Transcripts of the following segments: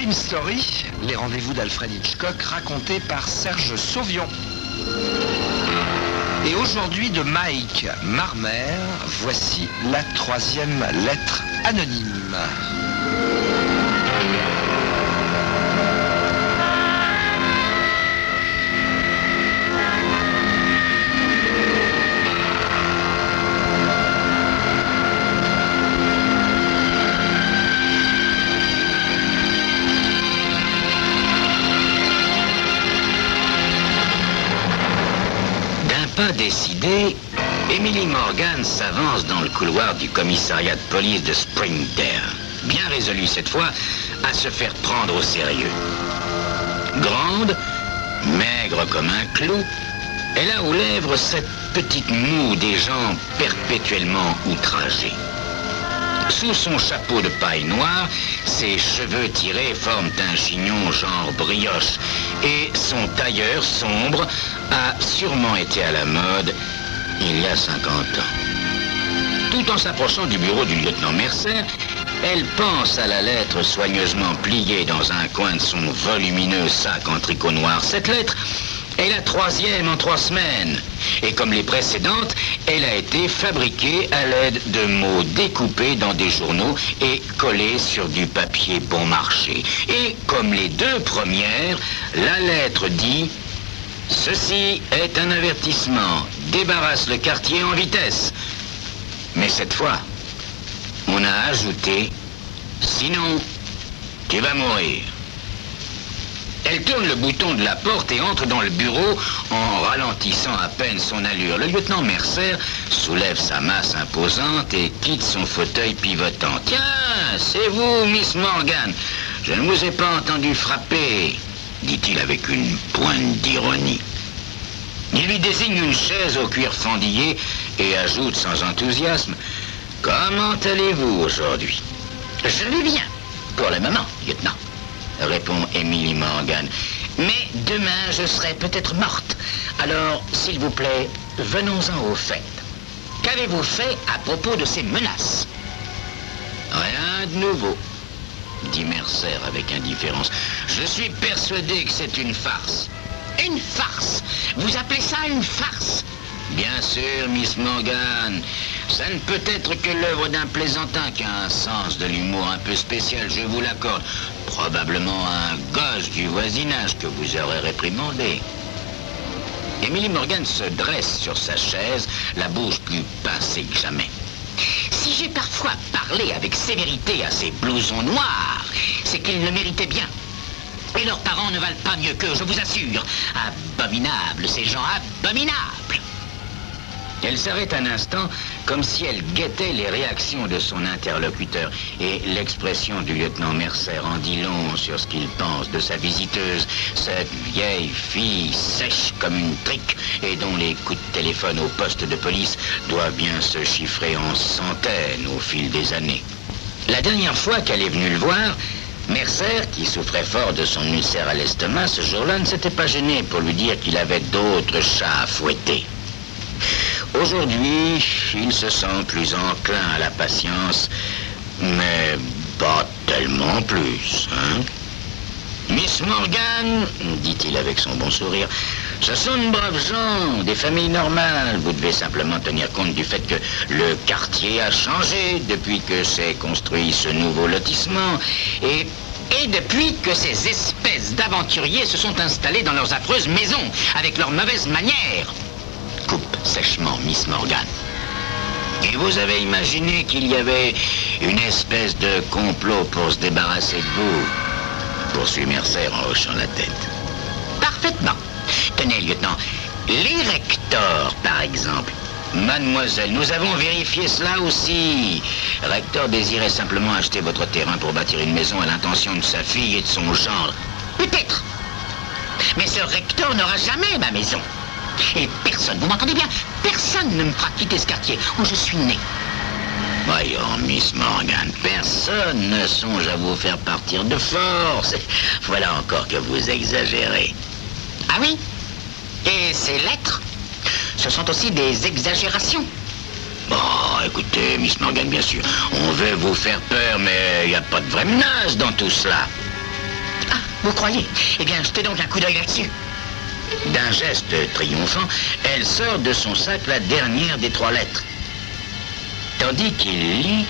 Crime Story, les rendez-vous d'Alfred Hitchcock racontés par Serge Sauvion. Et aujourd'hui de Mike Marmer, voici la 3e lettre anonyme. Décidée, Emily Morgan s'avance dans le couloir du commissariat de police de Springdale, bien résolue cette fois à se faire prendre au sérieux. Grande, maigre comme un clou, elle a aux lèvres cette petite moue des gens perpétuellement outragés. Sous son chapeau de paille noire, ses cheveux tirés forment un chignon genre brioche et son tailleur sombre a sûrement été à la mode il y a 50 ans. Tout en s'approchant du bureau du lieutenant Mercer, elle pense à la lettre soigneusement pliée dans un coin de son volumineux sac en tricot noir. Cette lettre est la 3e en 3 semaines. Et comme les précédentes, elle a été fabriquée à l'aide de mots découpés dans des journaux et collés sur du papier bon marché. Et comme les 2 premières, la lettre dit « Ceci est un avertissement. Débarrasse le quartier en vitesse. » Mais cette fois, on a ajouté « Sinon, tu vas mourir. » Elle tourne le bouton de la porte et entre dans le bureau en ralentissant à peine son allure. Le lieutenant Mercer soulève sa masse imposante et quitte son fauteuil pivotant. « Tiens, c'est vous, Miss Morgan. Je ne vous ai pas entendu frapper, » dit-il avec une pointe d'ironie. Il lui désigne une chaise au cuir fendillé et ajoute sans enthousiasme « Comment allez-vous aujourd'hui ?»« Je vais bien, pour le moment, lieutenant. » répond Emily Morgan. « Mais demain, je serai peut-être morte. Alors, s'il vous plaît, venons-en au fait. Qu'avez-vous fait à propos de ces menaces ?»« Rien de nouveau, » dit Mercer avec indifférence. « Je suis persuadé que c'est une farce. »« Une farce? Vous appelez ça une farce ?» Bien sûr, Miss Morgan. Ça ne peut être que l'œuvre d'un plaisantin qui a un sens de l'humour un peu spécial, je vous l'accorde. Probablement un gosse du voisinage que vous aurez réprimandé. Emily Morgan se dresse sur sa chaise, la bouche plus pincée que jamais. Si j'ai parfois parlé avec sévérité à ces blousons noirs, c'est qu'ils le méritaient bien. Et leurs parents ne valent pas mieux qu'eux, je vous assure. Abominables, ces gens abominables. Elle s'arrête un instant, comme si elle guettait les réactions de son interlocuteur. Et l'expression du lieutenant Mercer en dit long sur ce qu'il pense de sa visiteuse, cette vieille fille sèche comme une trique et dont les coups de téléphone au poste de police doivent bien se chiffrer en centaines au fil des années. La dernière fois qu'elle est venue le voir, Mercer, qui souffrait fort de son ulcère à l'estomac, ce jour-là ne s'était pas gêné pour lui dire qu'il avait d'autres chats à fouetter. Aujourd'hui, il se sent plus enclin à la patience, mais pas tellement plus, hein? Miss Morgan, dit-il avec son bon sourire, ce sont de braves gens, des familles normales. Vous devez simplement tenir compte du fait que le quartier a changé depuis que s'est construit ce nouveau lotissement et depuis que ces espèces d'aventuriers se sont installés dans leurs affreuses maisons avec leurs mauvaises manières. Coupe sèchement Miss Morgan. Et vous avez imaginé qu'il y avait une espèce de complot pour se débarrasser de vous? Poursuit Mercer en hochant la tête. Parfaitement. Tenez, lieutenant, les Rector, par exemple. Mademoiselle, nous avons vérifié cela aussi. Rector désirait simplement acheter votre terrain pour bâtir une maison à l'intention de sa fille et de son gendre. Peut-être. Mais ce Rector n'aura jamais ma maison. Et personne, vous m'entendez bien, personne ne me fera quitter ce quartier où je suis né. Voyons, Miss Morgan, personne ne songe à vous faire partir de force. Voilà encore que vous exagérez. Ah oui? Et ces lettres, ce sont aussi des exagérations. Bon, écoutez, Miss Morgan, bien sûr, on veut vous faire peur, mais il n'y a pas de vraie menace dans tout cela. Vous croyez? Eh bien, jetez donc un coup d'œil là-dessus. D'un geste triomphant, elle sort de son sac la dernière des 3 lettres. Tandis qu'il lit,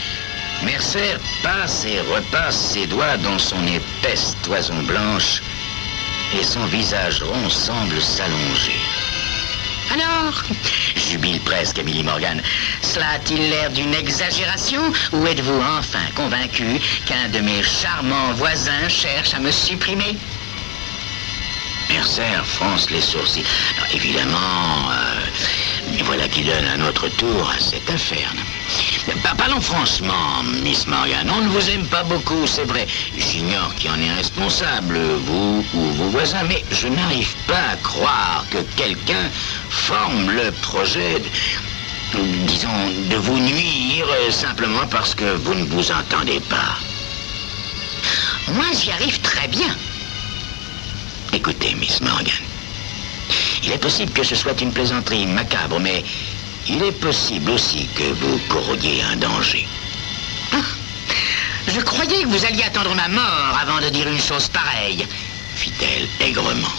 Mercer passe et repasse ses doigts dans son épaisse toison blanche et son visage rond semble s'allonger. Alors, Jubile presque Emily Morgan. cela a-t-il l'air d'une exagération ou êtes-vous enfin convaincu qu'un de mes charmants voisins cherche à me supprimer? Mercer fronce les sourcils. Alors, évidemment, voilà qui donne un autre tour à cette affaire. Parlons franchement, Miss Morgan, on ne vous aime pas beaucoup, c'est vrai. J'ignore qui en est responsable, vous ou vos voisins, mais je n'arrive pas à croire que quelqu'un forme le projet, disons, de vous nuire simplement parce que vous ne vous entendez pas. Moi, j'y arrive très bien. Écoutez, Miss Morgan, il est possible que ce soit une plaisanterie macabre, mais il est possible aussi que vous courriez un danger. Ah, je croyais que vous alliez attendre ma mort avant de dire une chose pareille, fit-elle aigrement.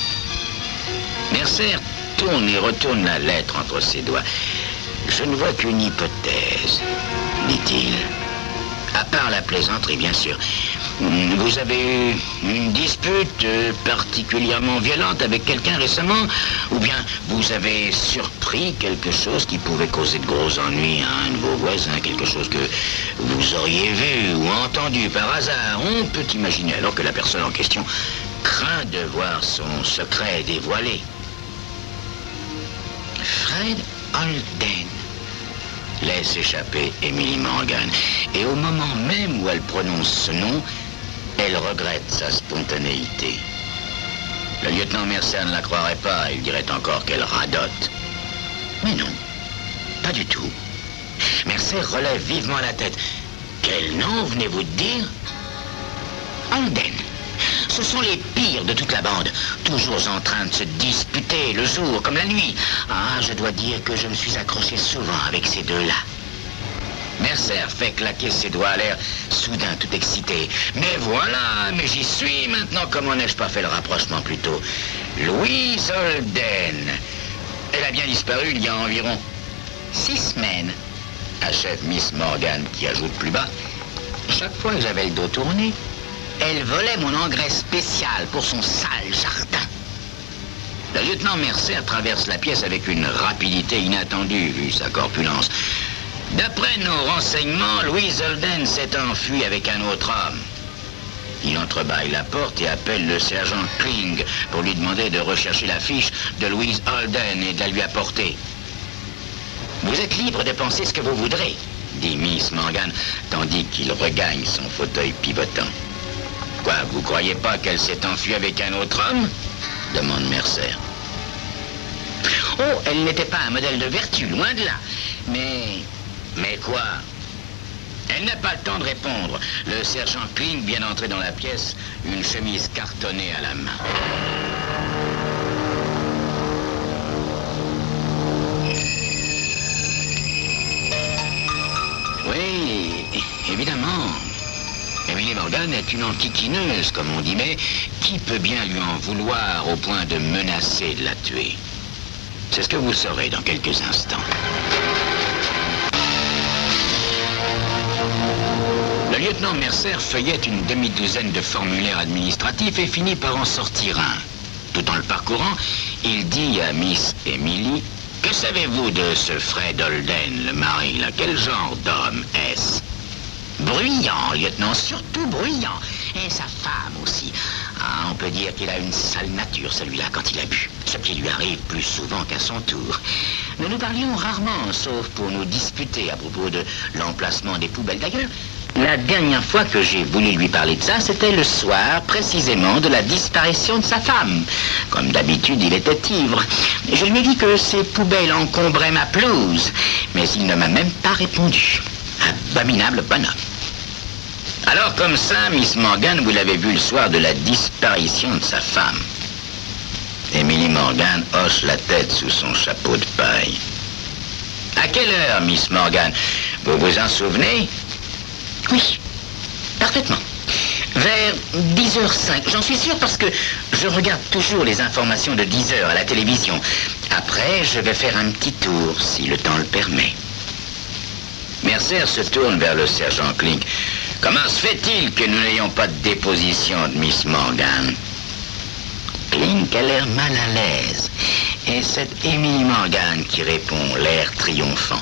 Mercer tourne et retourne la lettre entre ses doigts. Je ne vois qu'une hypothèse, dit-il. À part la plaisanterie, bien sûr. Vous avez eu une dispute particulièrement violente avec quelqu'un récemment? Ou bien vous avez surpris quelque chose qui pouvait causer de gros ennuis à un de vos voisins? Quelque chose que vous auriez vu ou entendu par hasard? On peut imaginer alors que la personne en question craint de voir son secret dévoilé. Fred Holden, laisse échapper Emily Morgan. Et au moment même où elle prononce ce nom, elle regrette sa spontanéité. Le lieutenant Mercer ne la croirait pas, il dirait encore qu'elle radote. Mais non, pas du tout. Mercer relève vivement la tête. Quel nom venez-vous de dire? Holden. Ce sont les pires de toute la bande, toujours en train de se disputer le jour comme la nuit. Ah, je dois dire que je me suis accroché souvent avec ces deux-là. Mercer fait claquer ses doigts à l'air, soudain tout excité. Mais voilà, mais j'y suis maintenant. Comment n'ai-je pas fait le rapprochement plus tôt? Louise Holden. Elle a bien disparu il y a environ 6 semaines. Achève Miss Morgan, qui ajoute plus bas. Chaque fois que j'avais le dos tourné, elle volait mon engrais spécial pour son sale jardin. Le lieutenant Mercer traverse la pièce avec une rapidité inattendue, vu sa corpulence. D'après nos renseignements, Louise Holden s'est enfuie avec un autre homme. Il entrebâille la porte et appelle le sergent Kling pour lui demander de rechercher la fiche de Louise Holden et de la lui apporter. Vous êtes libre de penser ce que vous voudrez, dit Miss Morgan, tandis qu'il regagne son fauteuil pivotant. Quoi, vous croyez pas qu'elle s'est enfuie avec un autre homme? Demande Mercer. Oh, elle n'était pas un modèle de vertu, loin de là. Mais quoi? Elle n'a pas le temps de répondre. Le sergent Kling vient d'entrer dans la pièce, une chemise cartonnée à la main. Oui, évidemment. Emily Morgan est une enquiquineuse, comme on dit, mais qui peut bien lui en vouloir au point de menacer de la tuer? C'est ce que vous saurez dans quelques instants. Le lieutenant Mercer feuillette une demi-douzaine de formulaires administratifs et finit par en sortir un. Tout en le parcourant, il dit à Miss Emily: « Que savez-vous de ce Fred Holden, le mari, là? Quel genre d'homme est-ce? » Bruyant, lieutenant, surtout bruyant. Et sa femme aussi. Ah, on peut dire qu'il a une sale nature, celui-là, quand il a bu. Ce qui lui arrive plus souvent qu'à son tour. Nous nous parlions rarement, sauf pour nous disputer à propos de l'emplacement des poubelles. D'ailleurs, la dernière fois que j'ai voulu lui parler de ça, c'était le soir, précisément, de la disparition de sa femme. Comme d'habitude, il était ivre. Je lui ai dit que ces poubelles encombraient ma pelouse, mais il ne m'a même pas répondu. Abominable bonhomme. Alors comme ça, Miss Morgan, vous l'avez vu le soir de la disparition de sa femme. Emily Morgan hoche la tête sous son chapeau de paille. À quelle heure, Miss Morgan? Vous vous en souvenez? Oui, parfaitement. Vers 10 10h05. J'en suis sûr parce que je regarde toujours les informations de 10h à la télévision. Après, je vais faire un petit tour, si le temps le permet. Mercer se tourne vers le sergent Klink. Comment se fait-il que nous n'ayons pas de déposition de Miss Morgan? Klink a l'air mal à l'aise. Et c'est Emily Morgan qui répond, l'air triomphant.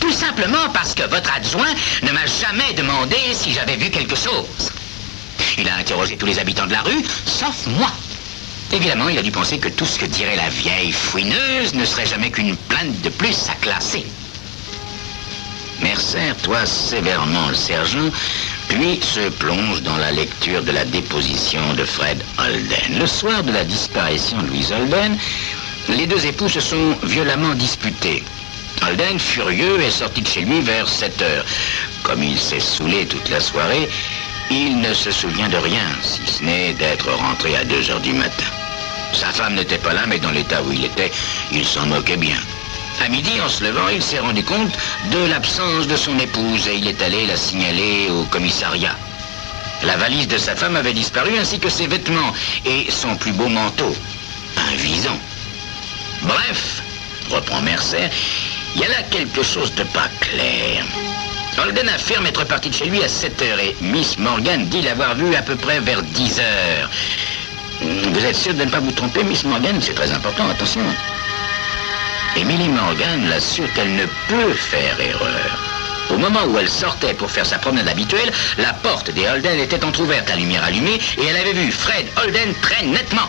Tout simplement parce que votre adjoint ne m'a jamais demandé si j'avais vu quelque chose. Il a interrogé tous les habitants de la rue, sauf moi. Évidemment, il a dû penser que tout ce que dirait la vieille fouineuse ne serait jamais qu'une plainte de plus à classer. Mercer toise sévèrement le sergent, puis se plonge dans la lecture de la déposition de Fred Holden. Le soir de la disparition de Louise Holden, les deux époux se sont violemment disputés. Holden, furieux, est sorti de chez lui vers 7 heures. Comme il s'est saoulé toute la soirée, il ne se souvient de rien, si ce n'est d'être rentré à 2 heures du matin. Sa femme n'était pas là, mais dans l'état où il était, il s'en moquait bien. À midi, en se levant, il s'est rendu compte de l'absence de son épouse et il est allé la signaler au commissariat. La valise de sa femme avait disparu, ainsi que ses vêtements et son plus beau manteau, un vison. Bref, reprend Mercer, il y a là quelque chose de pas clair. Holden affirme être parti de chez lui à 7 heures et Miss Morgan dit l'avoir vu à peu près vers 10 heures. Vous êtes sûr de ne pas vous tromper, Miss Morgan? C'est très important, attention. Emily Morgan l'assure qu'elle ne peut faire erreur. Au moment où elle sortait pour faire sa promenade habituelle, la porte des Holden était entrouverte, la lumière allumée, et elle avait vu Fred Holden très nettement.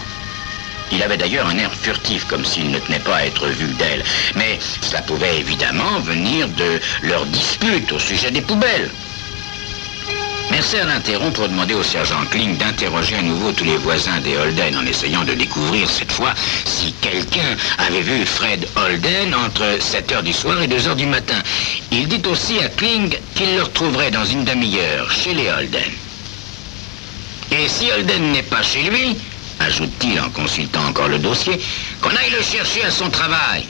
Il avait d'ailleurs un air furtif, comme s'il ne tenait pas à être vu d'elle. Mais cela pouvait évidemment venir de leur dispute au sujet des poubelles. Mercer l'interrompt pour demander au sergent Klink d'interroger à nouveau tous les voisins des Holden en essayant de découvrir cette fois si quelqu'un avait vu Fred Holden entre 7 heures du soir et 2 heures du matin. Il dit aussi à Klink qu'il le retrouverait dans une demi-heure chez les Holden. Et si Holden n'est pas chez lui, ajoute-t-il en consultant encore le dossier, qu'on aille le chercher à son travail.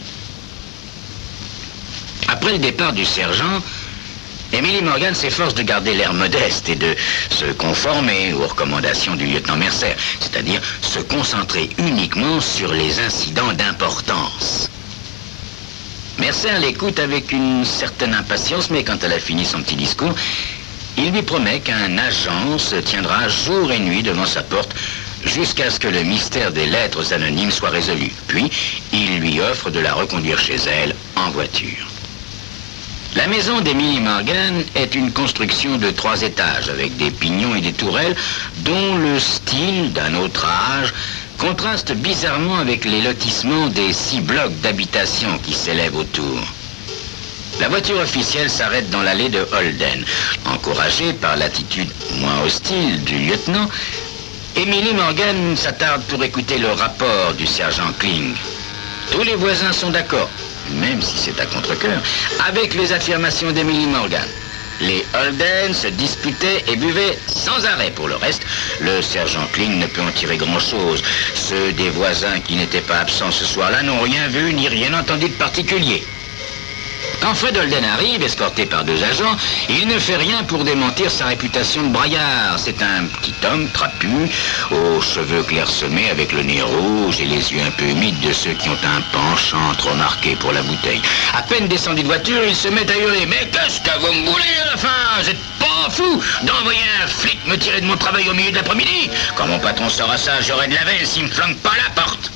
Après le départ du sergent, Emily Morgan s'efforce de garder l'air modeste et de se conformer aux recommandations du lieutenant Mercer, c'est-à-dire se concentrer uniquement sur les incidents d'importance. Mercer l'écoute avec une certaine impatience, mais quand elle a fini son petit discours, il lui promet qu'un agent se tiendra jour et nuit devant sa porte jusqu'à ce que le mystère des lettres anonymes soit résolu. Puis, il lui offre de la reconduire chez elle en voiture. La maison d'Emily Morgan est une construction de 3 étages avec des pignons et des tourelles dont le style d'un autre âge contraste bizarrement avec les lotissements des 6 blocs d'habitation qui s'élèvent autour. La voiture officielle s'arrête dans l'allée de Holden. Encouragée par l'attitude moins hostile du lieutenant, Emily Morgan s'attarde pour écouter le rapport du sergent Klink. Tous les voisins sont d'accord, même si c'est à contre-cœur, avec les affirmations d'Emily Morgan. Les Holden se disputaient et buvaient sans arrêt. Pour le reste, le sergent Klink ne peut en tirer grand-chose. Ceux des voisins qui n'étaient pas absents ce soir-là n'ont rien vu ni rien entendu de particulier. Quand Fred Holden arrive, escorté par 2 agents, il ne fait rien pour démentir sa réputation de braillard. C'est un petit homme trapu, aux cheveux clairsemés, avec le nez rouge et les yeux un peu humides de ceux qui ont un penchant trop marqué pour la bouteille. À peine descendu de voiture, il se met à hurler. « Mais qu'est-ce que vous me voulez à la fin? Vous êtes pas fou d'envoyer un flic me tirer de mon travail au milieu de l'après-midi? Quand mon patron saura ça, j'aurai de la veille s'il me flanque pas la porte. »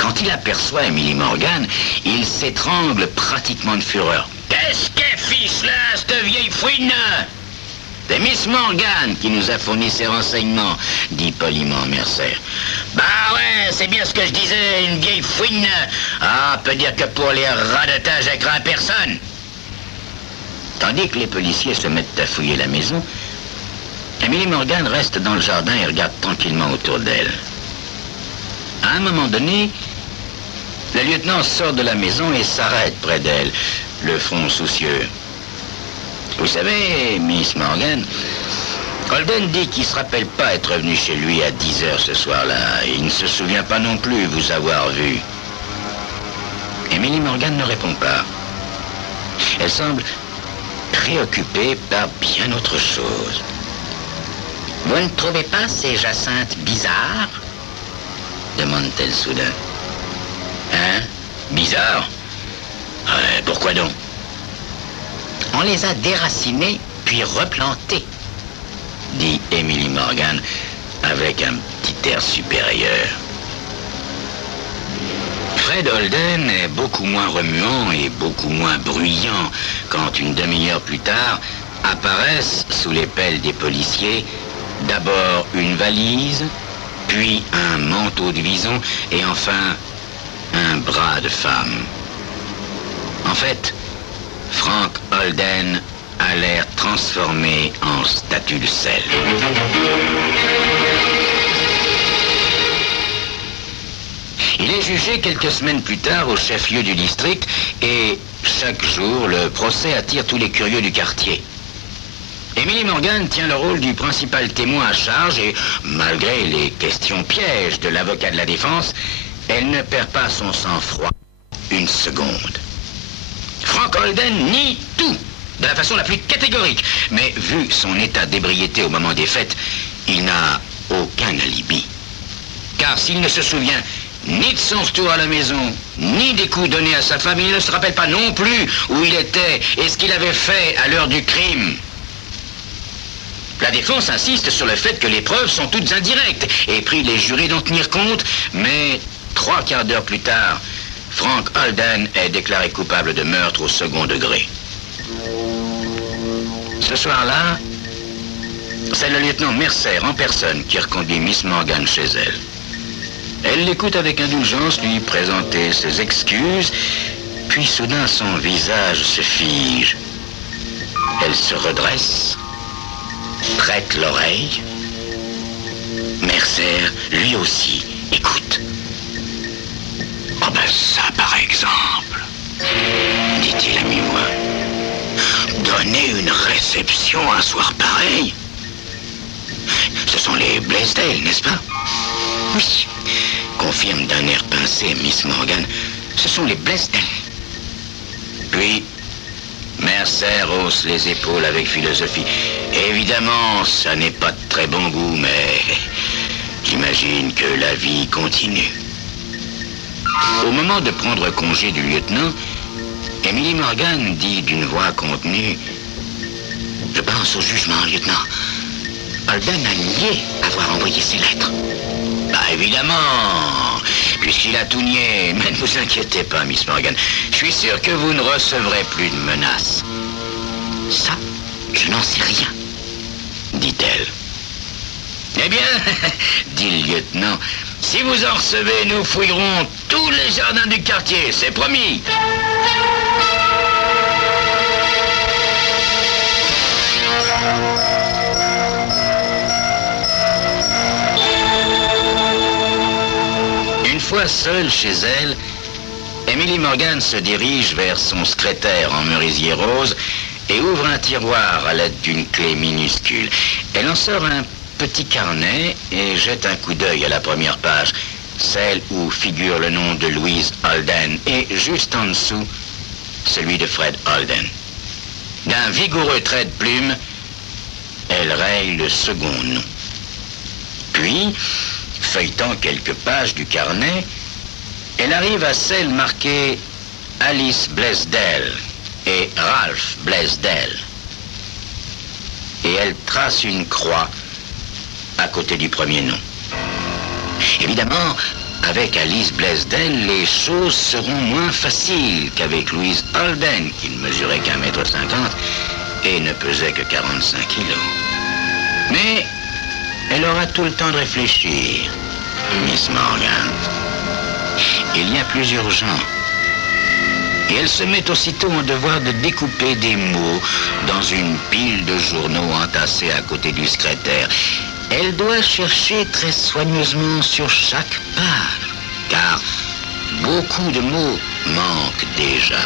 Quand il aperçoit Emily Morgan, il s'étrangle pratiquement de fureur. « Qu'est-ce qu'elle fiche là, cette vieille fouine? » « C'est Miss Morgan qui nous a fourni ces renseignements, » dit poliment Mercer. « Bah ouais, c'est bien ce que je disais, une vieille fouine. Ah, on peut dire que pour les radotages, elle craint personne. » Tandis que les policiers se mettent à fouiller la maison, Emily Morgan reste dans le jardin et regarde tranquillement autour d'elle. À un moment donné, le lieutenant sort de la maison et s'arrête près d'elle, le front soucieux. « Vous savez, Miss Morgan, Holden dit qu'il ne se rappelle pas être venu chez lui à 10 heures ce soir-là. Il ne se souvient pas non plus vous avoir vu. » Emily Morgan ne répond pas. Elle semble préoccupée par bien autre chose. Vous ne trouvez pas ces jacinthes bizarres? Demande-t-elle soudain. Hein? Bizarre? Ouais, pourquoi donc? On les a déracinés puis replantés, dit Emily Morgan avec un petit air supérieur. Fred Holden est beaucoup moins remuant et beaucoup moins bruyant quand une demi-heure plus tard apparaissent sous les pelles des policiers d'abord une valise, puis un manteau de vison et enfin un bras de femme. En fait, Frank Holden a l'air transformé en statue de sel. Il est jugé quelques semaines plus tard au chef-lieu du district et chaque jour, le procès attire tous les curieux du quartier. Emily Morgan tient le rôle du principal témoin à charge et, malgré les questions pièges de l'avocat de la défense, elle ne perd pas son sang-froid une seconde. Frank Holden nie tout de la façon la plus catégorique, mais vu son état d'ébriété au moment des faits, il n'a aucun alibi. Car s'il ne se souvient ni de son retour à la maison, ni des coups donnés à sa femme, il ne se rappelle pas non plus où il était et ce qu'il avait fait à l'heure du crime. La défense insiste sur le fait que les preuves sont toutes indirectes et prie les jurés d'en tenir compte, mais 3 quarts d'heure plus tard, Frank Holden est déclaré coupable de meurtre au second degré. Ce soir-là, c'est le lieutenant Mercer en personne qui reconduit Miss Morgan chez elle. Elle l'écoute avec indulgence lui présenter ses excuses, puis soudain son visage se fige. Elle se redresse, prête l'oreille. Mercer, lui aussi, écoute. « Oh ben ça, par exemple, dit-il à mi-voix, donner une réception un soir pareil, ce sont les Blaisdell, n'est-ce pas? Oui, confirme d'un air pincé Miss Morgan, ce sont les Blaisdell. Puis, Mercer hausse les épaules avec philosophie. Évidemment, ça n'est pas de très bon goût, mais j'imagine que la vie continue. Au moment de prendre congé du lieutenant, Emily Morgan dit d'une voix contenue, « Je pense au jugement, lieutenant. Holden a nié avoir envoyé ces lettres. » Bah évidemment, puisqu'il a tout nié. Mais ne vous inquiétez pas, Miss Morgan. Je suis sûr que vous ne recevrez plus de menaces. Ça, je n'en sais rien, dit-elle. Eh bien, dit le lieutenant, si vous en recevez, nous fouillerons tous les jardins du quartier, c'est promis. Une fois seule chez elle, Emily Morgan se dirige vers son secrétaire en merisier rose et ouvre un tiroir à l'aide d'une clé minuscule. Elle en sort un petit carnet et jette un coup d'œil à la première page, celle où figure le nom de Louise Holden et juste en dessous, celui de Fred Holden. D'un vigoureux trait de plume, elle raye le second nom. Puis, feuilletant quelques pages du carnet, elle arrive à celle marquée Alice Blaisdell et Ralph Blaisdell. Et elle trace une croix à côté du premier nom. Évidemment, avec Alice Blaisdell, les choses seront moins faciles qu'avec Louise Holden, qui ne mesurait qu'1,50 m et ne pesait que 45 kilos. Mais elle aura tout le temps de réfléchir, Miss Morgan. Il y a plus urgent. Et elle se met aussitôt en devoir de découper des mots dans une pile de journaux entassés à côté du secrétaire. Elle doit chercher très soigneusement sur chaque page, car beaucoup de mots manquent déjà.